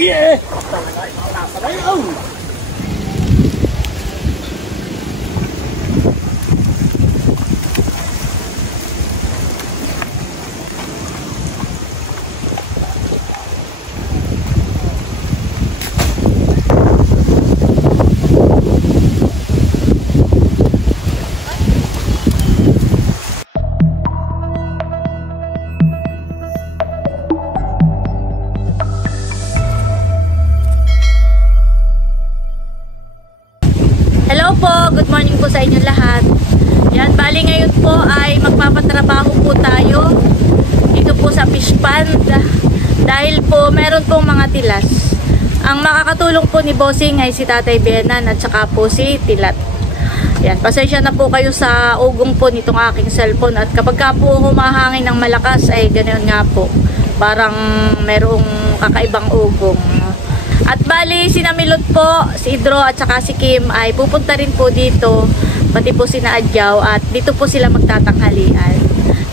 Yeah! Talaga, imakakasa na yun! Good morning po sa inyo lahat. Yan, bali ngayon po ay magpapatrabaho po tayo dito po sa fish pond dahil po meron pong mga tilas. Ang makakatulong po ni Bossing ay si Tatay Benan at saka po si Tilat. Yan, pasensya na po kayo sa ugong po nitong aking cellphone at kapag ka po humahangin ng malakas ay ganoon nga po. Parang merong kakaibang ugong. At bali, sina Milot po, si Idro at saka si Kim ay pupunta rin po dito, pati po sina Adjaw at dito po sila magtatanghalian.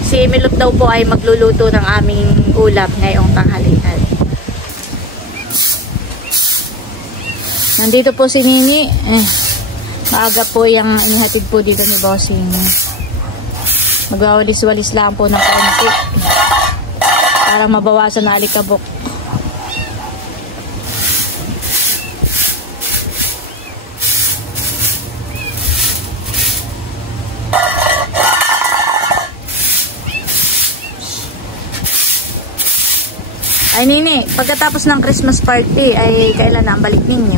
Si Milot daw po ay magluluto ng aming ulam ngayong tanghalian. Nandito po si Nini. Maaga po yung inihatid po dito ni Bossing. Magwawalis-walis lang po ng kaunti para mabawasan na alikabok. Ay Nini, pagkatapos ng Christmas party ay kailan na ang balik ninyo?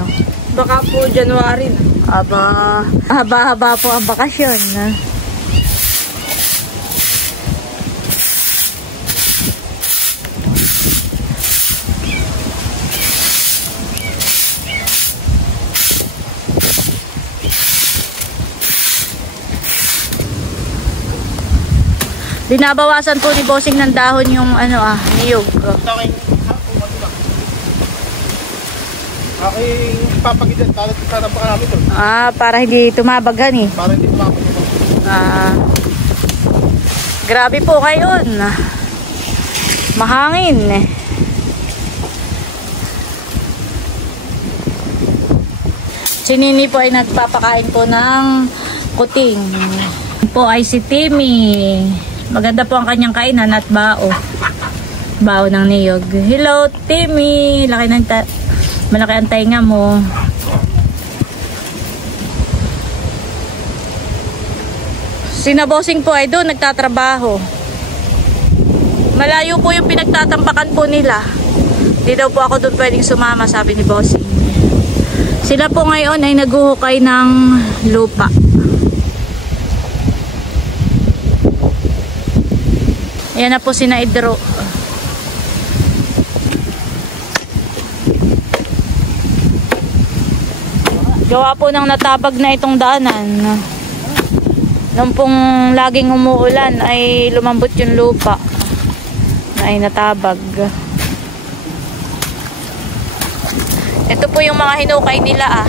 Baka po January na. Aba, haba-haba po ang bakasyon. Binabawasan po ni Bossing ng dahon yung niyog. Aking papagitan, talat sana pa namin ito. Para hindi tumabagan eh. Para hindi tumabagan. Grabe po kayo. Mahangin eh. Si Nini po ay nagpapakain po ng kuting. Po ay si Timmy. Maganda po ang kanyang kainan at bao. Bao ng niyog. Hello Timmy. Malaki ang tainga mo. Sina Bossing po ay doon nagtatrabaho. Malayo po yung pinagtatambakan po nila. Di daw po ako doon pwedeng sumama, sabi ni Bossing. Sila po ngayon ay naghuhukay ng lupa. Ayan na po sina Idro. Gawa po ng natabag na itong daanan. Nung pong laging umuulan ay lumambot yung lupa. Ay natabag. Ito po yung mga hinukay nila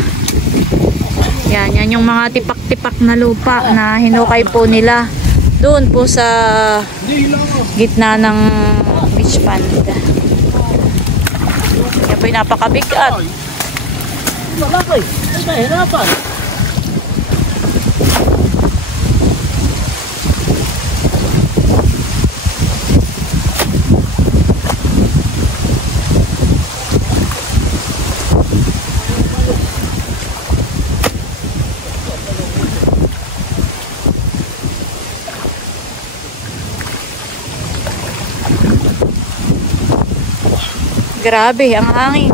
yan yung mga tipak-tipak na lupa na hinukay po nila. Doon po sa gitna ng fish pond. Yan po yung napakabigat. Malaki. Ay, kahirapan. Grabe, ang hangin.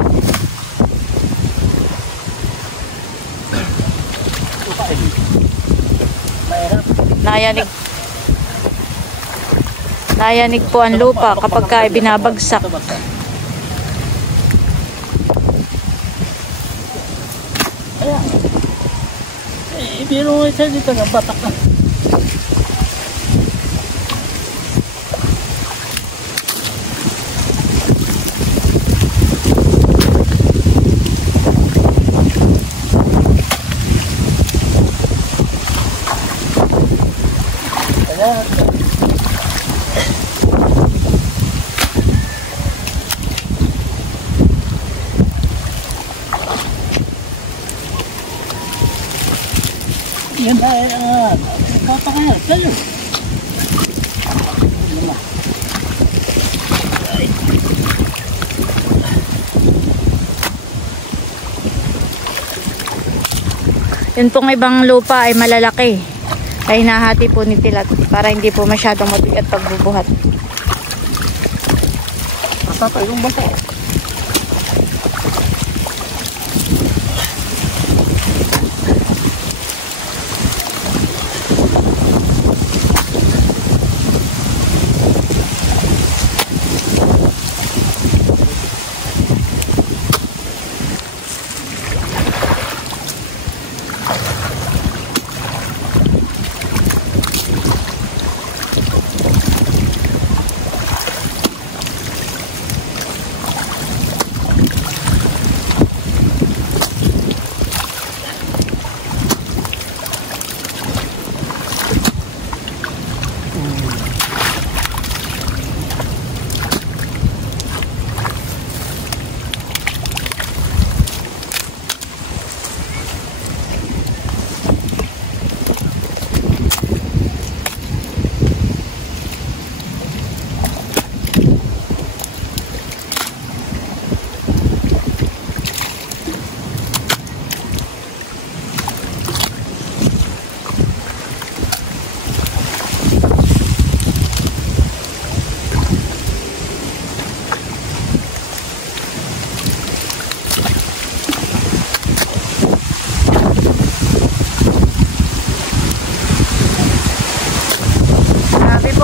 Nayanig po ang lupa kapag binabagsak. Biro mo siya dito ng batak na. yan ay papakaya sa'yo. Yun pong ibang lupa ay malalaki. Ay nahati po ni Tilat para hindi po masyadong mabigat pagbubuhat. Masapay yung bangka.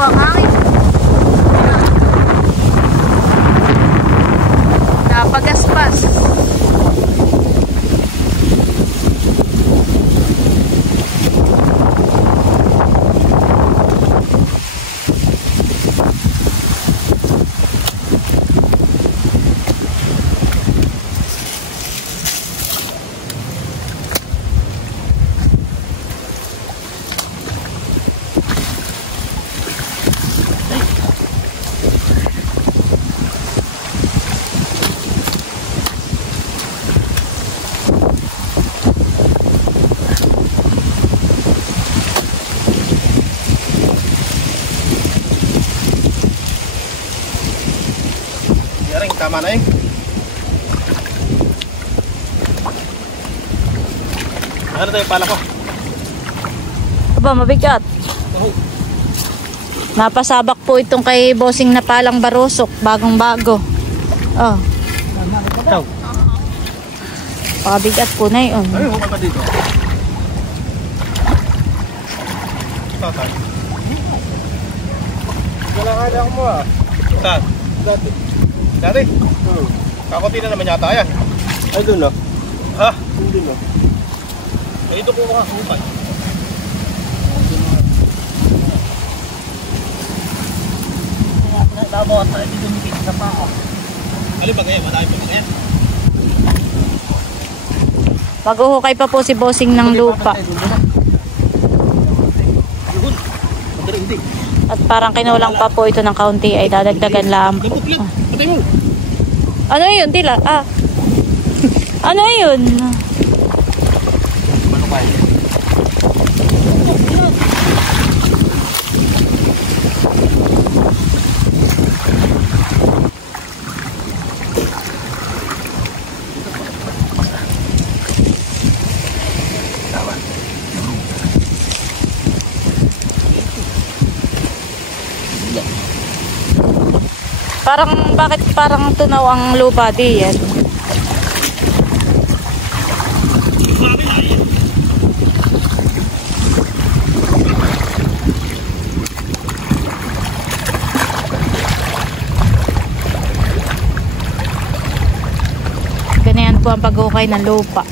Ang hangin. Napagaspas. Tama na eh. Ano tayo pala ko? Aba, mabigat. Napasabak po itong kay bossing na palang barusok. Bagong bago. Oh. Ito. Pakabigat po na yun. Ay, hukay pa dito. Tatay. Wala ka lang mo ah. Saan? Dati? Kakunti na naman yata yan. Ay doon no? Ha? Doon no? Ay ito po mga hukay. Nabawas na ito dumikit sa paa. Alin ba kaya? Madami pa kaya? Maghuhukay pa po si bossing ng lupa. At parang kinulang pa po ito ng kaunti ay dadagdagan lang. Ano yun, Tila? Ah. Ano yun? Parang, bakit parang tunaw ang lupa di yan? Ganyan po ang paghukay ng lupa.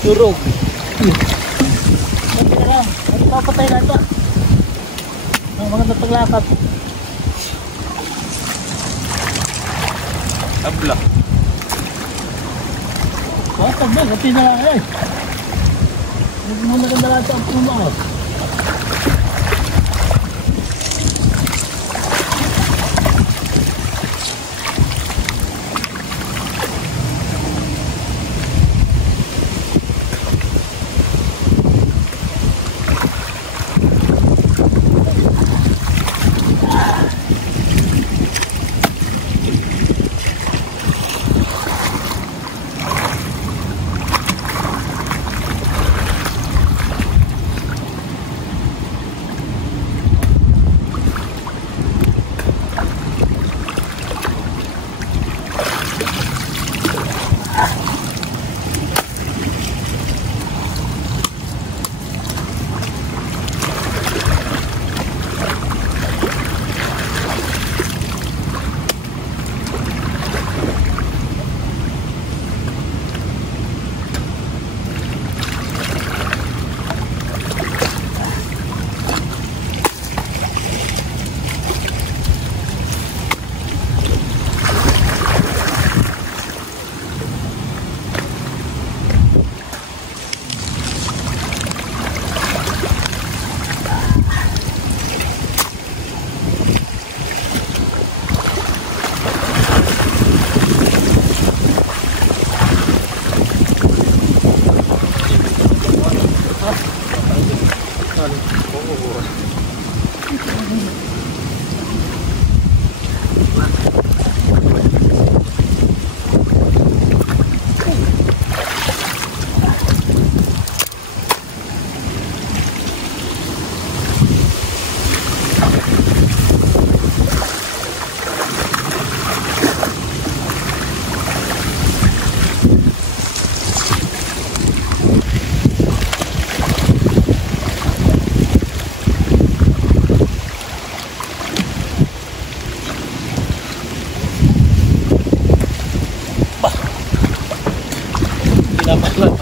Durog. Papatay na ito. Ang mga paglakad. Tabla. Oh, tabla. Pati na lang eh. Hindi mo maganda lang ito ang pumaot.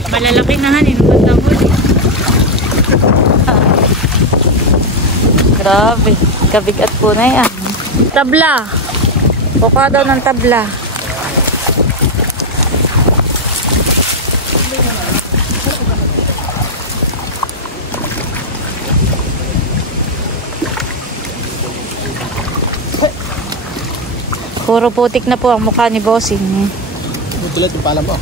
Malalaki na hanin, bandang huli. Grabe, kabigat po na yan. Tabla. Buka daw ng tabla. Puro putik na po ang mukha ni Bossing. Tuloy yung pala mo.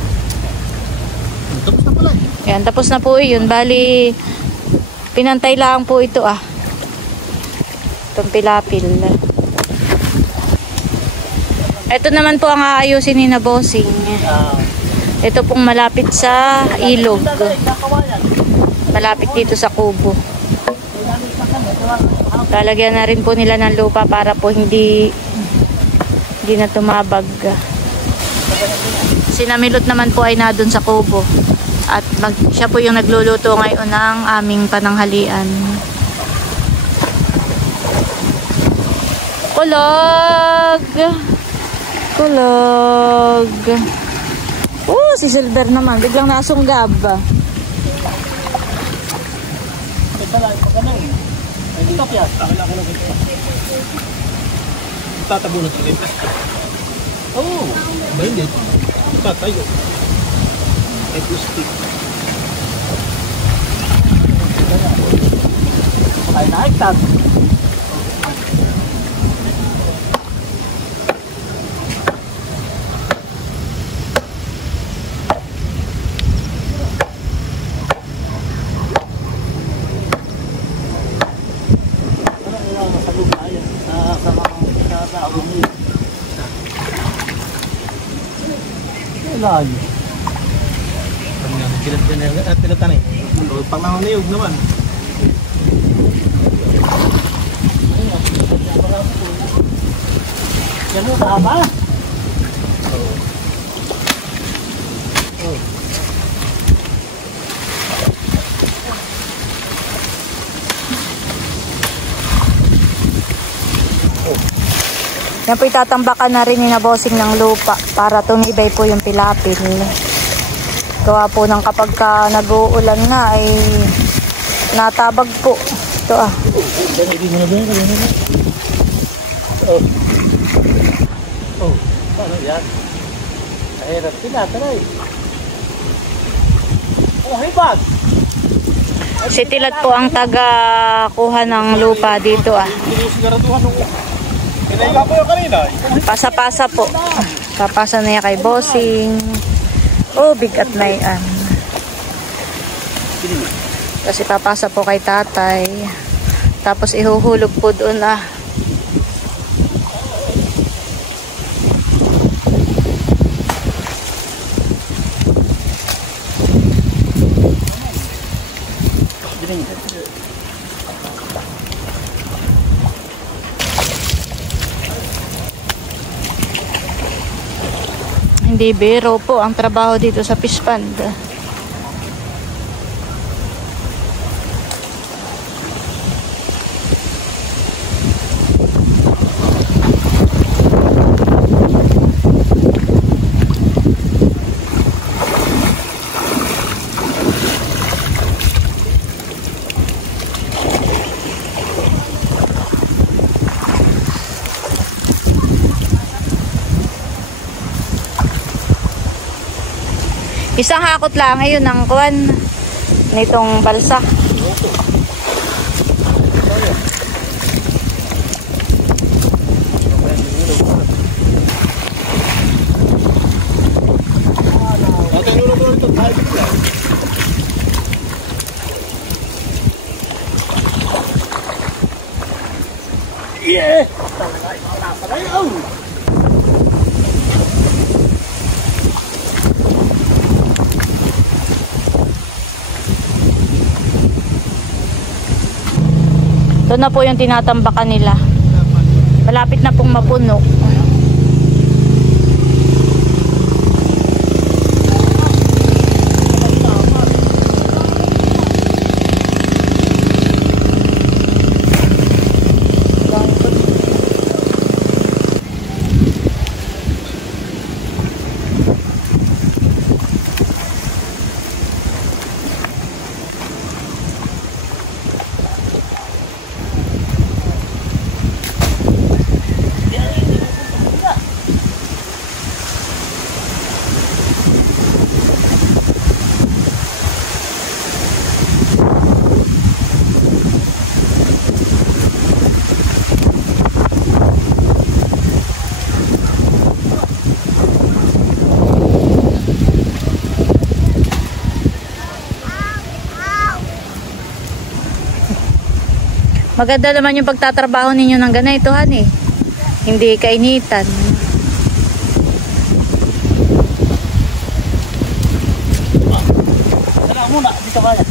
Tapos na pala. Yan, tapos na po yun. Bali, pinantay lang po ito Itong pilapil. Ito naman po ang aayusin ni na Bossing. Ito pong malapit sa ilog. Malapit dito sa kubo. Lalagyan na rin po nila ng lupa para po hindi na tumabag. Sinamilot naman po ay na dun sa kubo. At siya po yung nagluluto ngayon ng aming pananghalian. Kulog! Kulog! Si Silver naman. Biglang nasunggab. Tatabo na talaga. Oo. Ba hindi? Tatayo. Plastic. Ay, naiktat. Layo. Pinatan eh. Panganganayog naman. Yan o, tama. Yan po itatambakan na rin ni na Bossing ng lupa para tumibay po yung pilapil. Gawa po ng kapag nag-uulan nga ay natabag po. Ito Ano yan? Kahirap sila, taray. Oh, hibag! Si Tilat po ang taga-kuha ng lupa dito ah. Siguraduhan nung... Kinaiga ko yung kanina. Pasa-pasa po. Papasa na yan kay Bossing. Oh, bigat na yan. Kasi papasa po kay tatay. Tapos ihuhulog po doon ah. Hindi biro po ang trabaho dito sa fish pond. Isang hakot lang ngayon ng kuwan nitong balsa. Yeah! Ito na po yung tinatambakan nila. Malapit na pong mapuno. Maganda naman yung pagtatrabaho ninyo ng ganito, honey. Hindi kainitan. Tara muna, dito kaya.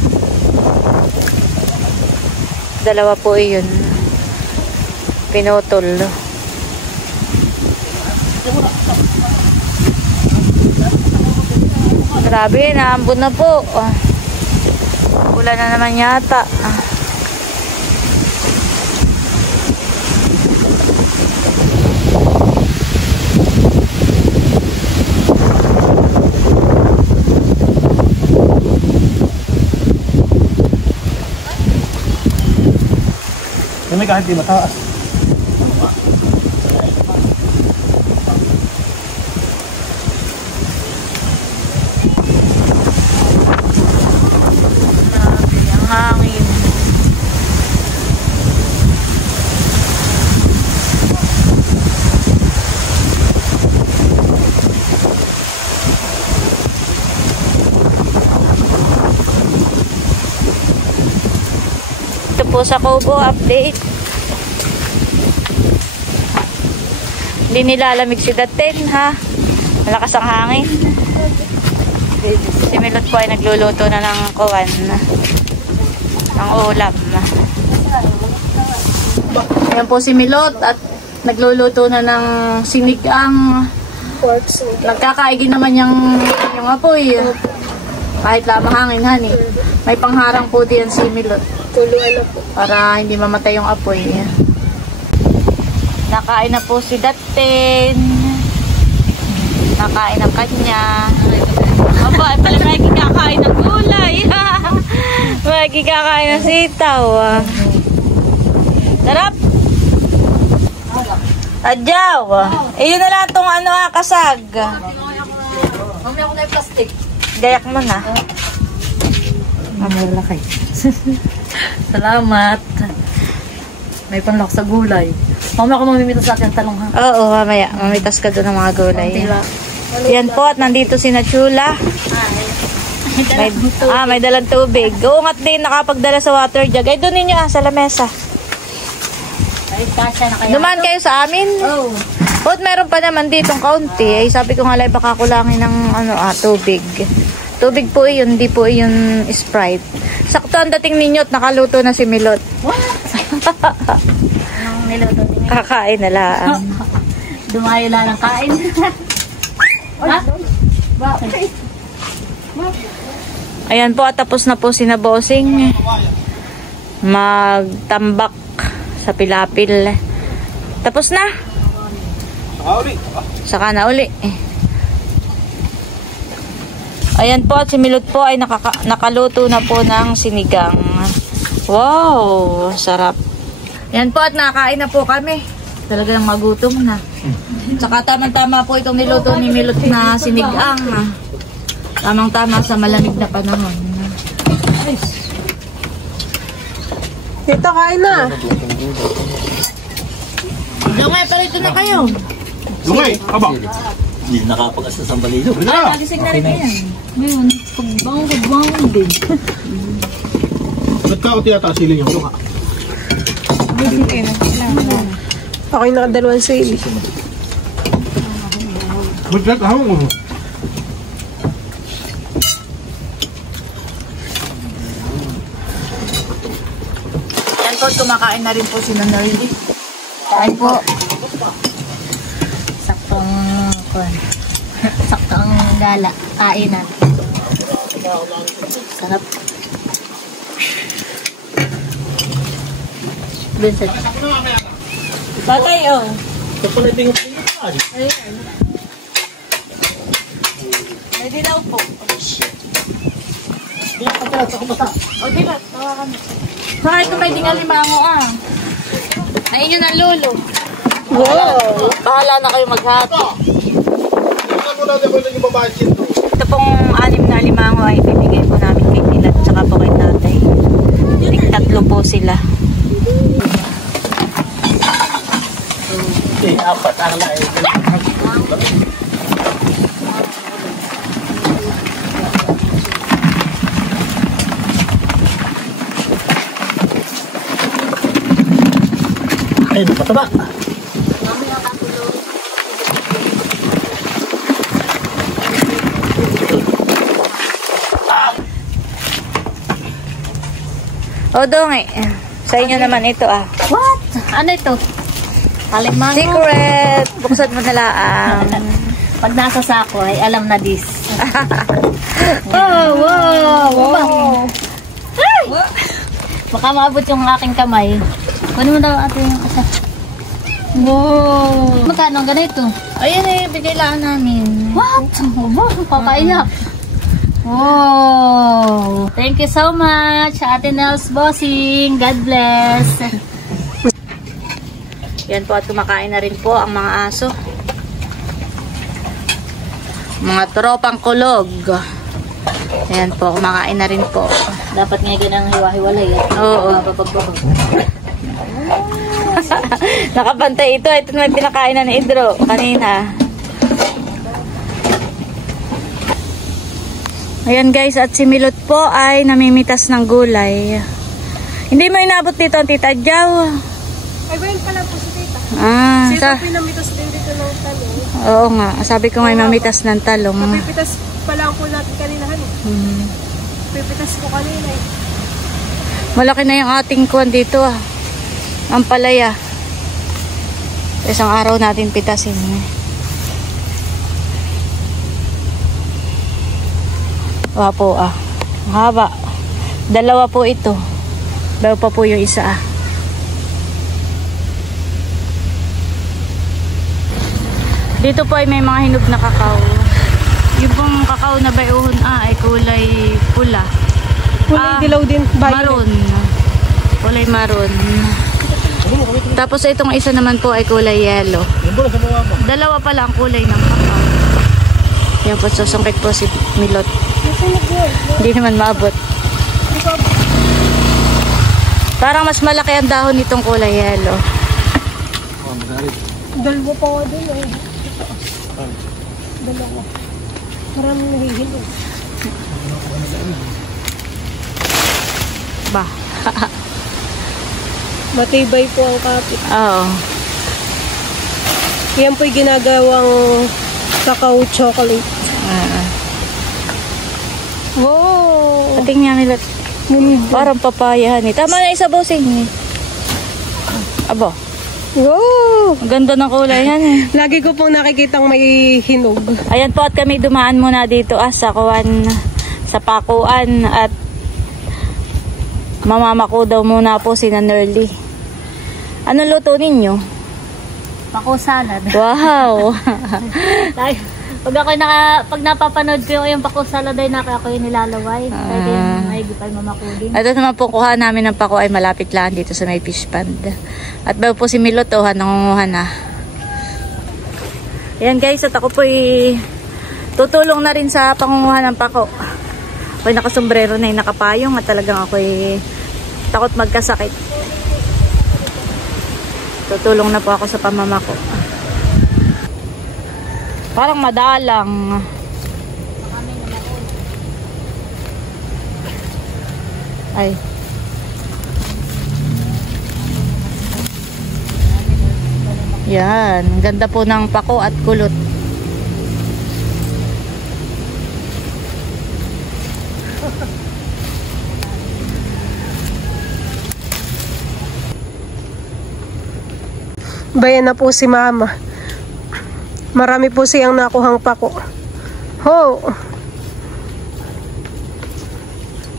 Dalawa po iyon. Pinutol. Grabe, naambon na po. Ulan na naman yata. May kahit di mataas. Grabe, ang hangin. Ito po sa Cobo update. Hindi nilalamig si Daten ha. Malakas ang hangin. Si Milot po ay nagluluto na ng kuwan. Ng ulam. Ayan po si Milot at nagluluto na ng sinigang. Nagkakaigin naman yung apoy. Kahit lamang hangin hani. May pangharang po diyan si Milot. Para hindi mamatay yung apoy. Nakain na po si Daten. Nakain ang kanya. Aba, pala may kikakain ng gulay. May kikakain ng sitaw. Sarap! Adyaw. Yun na lang itong kasag. Mamaya ako na yung plastic. Gayak mo na. Mamaya laki. Salamat. May panlak sa gulay. Mamaya ako mamimita sa akin talong ha. Oo, mamaya. Mamitas ka doon ng mga gulay. Diba? Yan po, at nandito si Nachula. May dalang tubig. Uungat din, nakapagdala sa water jug. Ay, doon ninyo sa lamesa. Ay, kasya na kaya. Dumaan kayo sa amin? Oo. At meron pa naman ditong kaunti. Ay, sabi ko nga lang, baka kulangin ng tubig. Tubig po yun, hindi po yun Sprite. Sakto ang dating ninyo at nakaluto na si Milot. What? Anong niluto niya? Kakain na lang. Dumayo lang ng kain. Ha? Bakit? Ayan po, at tapos na po si Bossing magtambak sa pilapil. Tapos na. Saka na uli. Ayan po, at si Milot po ay nakaluto na po ng sinigang. Wow, sarap. Ayan po, at nakain na po kami. Talagang magutom na. Saka tamang-tama po itong niluto ni Milot na sinigang. Tamang-tama sa malamig na panahon. Dito, kain na. Lungay, parito na kayo. Lungay, abang. Hindi nakapag-asa sa balilo. Ay, nagising na rin yan. Ngayon, pagbangon din. Ba't ka ako tiyata siling yung luka? Okay, nakadalawang sili. Ba't ka ako? Yan po, kumakain na rin po si Nanarili. Kain po. Saktong gala. Kainan. Sarap. Vincent. Batay, oh. Ito pala tingin. May dilaw po. O, diba? Tawakan mo. Saka ito may dingali-mango, Ay, yun ang lolo. Wow! Bahala na kayo maghati. Ito pong 6 na limango ay bibigay po namin kay Tila at saka po kay tatay. Tatlo po sila. Apat ang lain. Ayun, pataba. O, Dongi. Sa inyo naman ito, What? Ano ito? Kalimango. Secret! Buksan mo na lang. Pag nasa sako ay alam na this. Wow! Ay! Baka maabot yung aking kamay. Kunin mo daw ate yung isa. Wow! Magkano ang ganito? Ayun bigay lang namin. What? Papaiyak. Wow! Thank you so much, Ate Nels Bossing. God bless. Yan po, at kumakain na rin po ang mga aso. Mga tropang kulog. Yan po, kumakain na rin po. Dapat nga ganang hiwa-hiwalay. Oo. Nakapantay ito. Ito na pinakain na ni Idro kanina. Ayan guys, at si Milot po ay namimitas ng gulay. Hindi mo inabot dito ang Tita Adyaw. Ay, well pala po si Tita. Sita Pinamitas din dito ng talong. Oo nga, sabi ko may mamitas ng talong. Pipitas pa lang po natin kanina. Pipitas ko kanina eh. Malaki na yung ating kuwan dito ang palaya. Isang araw natin pitasin. Po haba. 2 po ito. Bago pa po yung isa Dito po ay may mga hinog na kakao. Yung pong kakao na bayuhon ay kulay pula. Kulay dilaw din. Maroon. Kulay maroon. Tapos itong isa naman po ay kulay yellow. Dalawa pala ang kulay ng pako. Yan po, susungkit po si Milot. Hindi naman maabot. Parang mas malaki ang dahon nitong kulay yellow. Dalawa pa nga din eh. Dalawa. Maraming nahihilo. Ba? Matibay po ang kapit. Oo. Yan po'y ginagawang cacao chocolate. Wow! Pating niya Milot. Parang papayahan eh. Tama na isa bossing. Abo. Wow! Ang ganda ng kulay yan eh. Lagi ko pong nakikitang may hinog. Ayan po at kami dumaan muna dito sa kuwan sa pakuan at mamamako daw muna po si Nerly. Ano luto ninyo? Pako salad. Wow! Pag napapanood ko yung pako salad ay ako yung nilalaway. Pwede yung mahigipay mamakudin. Ito naman po kuha namin ng pako ay malapit lang dito sa may fish pond. At bago po si Milot nangunguha na. Ayan guys, at ako po tutulong na rin sa pangunguha ng pako. Ako'y nakasombrero na yung nakapayong at talagang ako'y takot magkasakit. Tutulong na po ako sa pamamako. Parang madalang. Ay. Yan. Ganda po ng pako at kulot. Bayan na po si Mama. Marami po siyang nakuhang pako. Ho!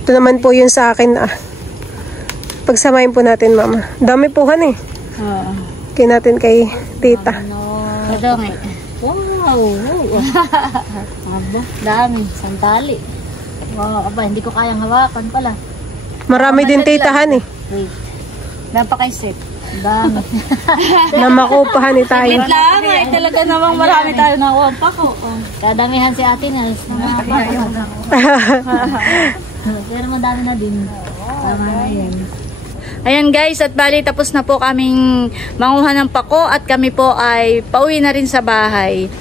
Ito naman po yun sa akin pagsamahin po natin Mama. Dami po han eh. Kaya natin kay Tita. Kadong eh. Wow! Aba, dami. Sandali. Wow, aba, hindi ko kayang hawakan pala. Marami din Tita han eh. Wait. Napaka-set. Dami. Namakupahan ni tayo. Lang ay talaga namang marami tayo nakuha pako. Kadamihan si ate na. Pero madami na din. Tama na yan. Ayan guys, at bali tapos na po kaming manguha ng pako at kami po ay pauwi na rin sa bahay.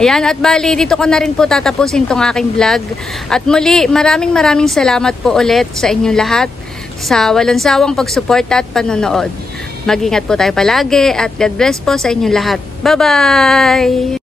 Ayan, at bali dito ko na rin po tatapusin tong aking vlog. At muli, maraming salamat po ulit sa inyong lahat sa walang sawang pagsuporta at panonood. Mag-ingat po tayo palagi at God bless po sa inyong lahat. Bye-bye!